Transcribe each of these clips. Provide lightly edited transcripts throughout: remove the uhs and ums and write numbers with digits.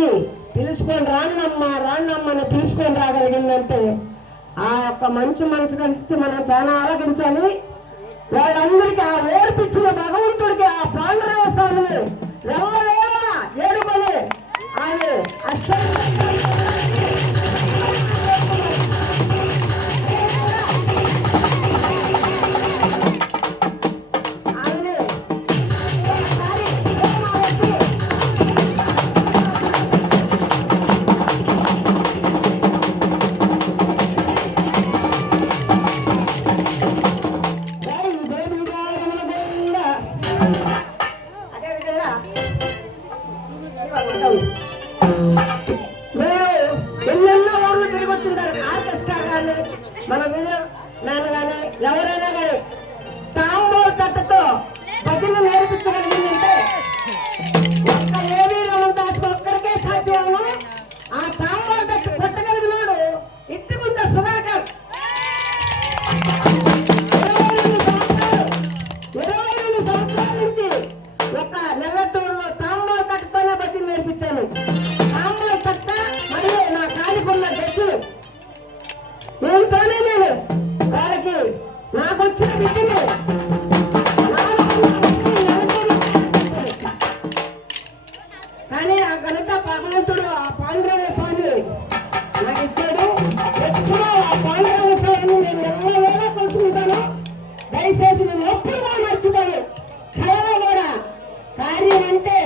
అన్ని పిలుచుకొని రాన్నమ్మని పిలుచుకొని రాగలిగిందంటే ఆ యొక్క మంచి మనసు కలిసి మనం చాలా ఆలోచించాలి. వాళ్ళందరికీ ఆ ఓర్పిచ్చిన భగవంతుడికి ఆ పాండురంగ స్వామిని రెల్లవేళ ఏడుకొని ఆయన ఎన్నెన్నో ఊర్లు తిరిగి వచ్చింటారు. ఆర్కెస్ట్రా కానీ మన నాన్న కానీ ఎవరైనా కానీ తాంబూల తట్టతో భజన నేర్పించగలిగిందంటే ఒక్క ఏవీ రమణదాస్ ఒక్కరికే సాధ్యము. ఆ తాంబూల తట్టు కొట్టగలిగినాడు ఇట్టుకుంట సుధాకర్. 22 సంవత్సరాల నుంచి ఒక నెల్లటూరులో తాంబూల తట్టుతోనే భజన నేర్పించాను. తాంబూల తట్ట మరియు నా కాలికున్న గచ్చులు దీంతోనే నేను వాళ్ళకి నాకు వచ్చిన విద్యను కానీ ఆ కనుక భగవంతుడు ఆ పాండురంగ స్వామిని నాకు ఇచ్చాడు. ఎప్పుడూ ఆ పాండురంగ స్వామిని నేను ఎల్లవేళ కొలుసుకుంటాను. దయచేసి నేను ఎప్పుడుగా మర్చిపోను. కళలో కూడా కార్యం అంటే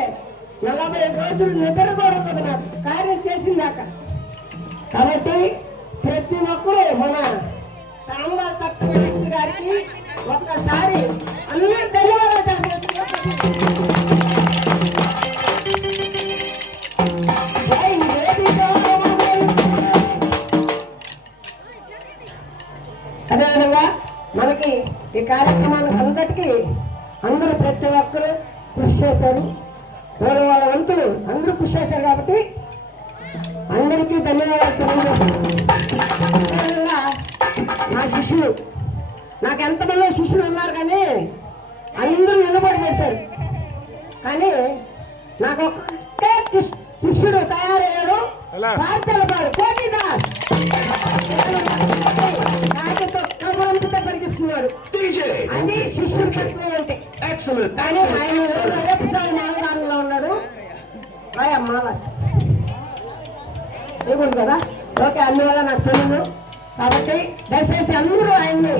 40 రోజులు నిద్ర కూడా ఉండదు నాకు కార్యం చేసిందాక. కాబట్టి ప్రతి ఒక్కరూ మన తాంబూల తట్టు గారికి ఒక్కసారి అన్ని ధన్యవాదాలు. అదేవిధంగా మనకి ఈ కార్యక్రమానికి అంతటికీ అందరూ ప్రతి ఒక్కరూ కృషి చేశారు. వాళ్ళ వంతులు అందరూ కృషి చేశారు కాబట్టి అందరికీ ధన్యవాదాలు తెలియజేస్తాను. నా శిష్యులు నాకు ఎంతమంది శిష్యులు ఉన్నారు కానీ అందరూ నిలబడి చేశారు. కానీ నాకు ఒకే శిష్యుడు తయారయ్యాడు. పార్చలపాడు కోటిదాస్ నాకుతో కబురంతో పరిగిస్తున్నాడు. అది శిష్యుడు తత్వం అంటే. కానీ ఆయన నాలుగారంలో ఉన్నాడు. మాల ఇవ్వండి కదా. ఓకే, అందువల్ల నాకు తెలియదు. కాబట్టి దయచేసి అందరూ ఆయన్ని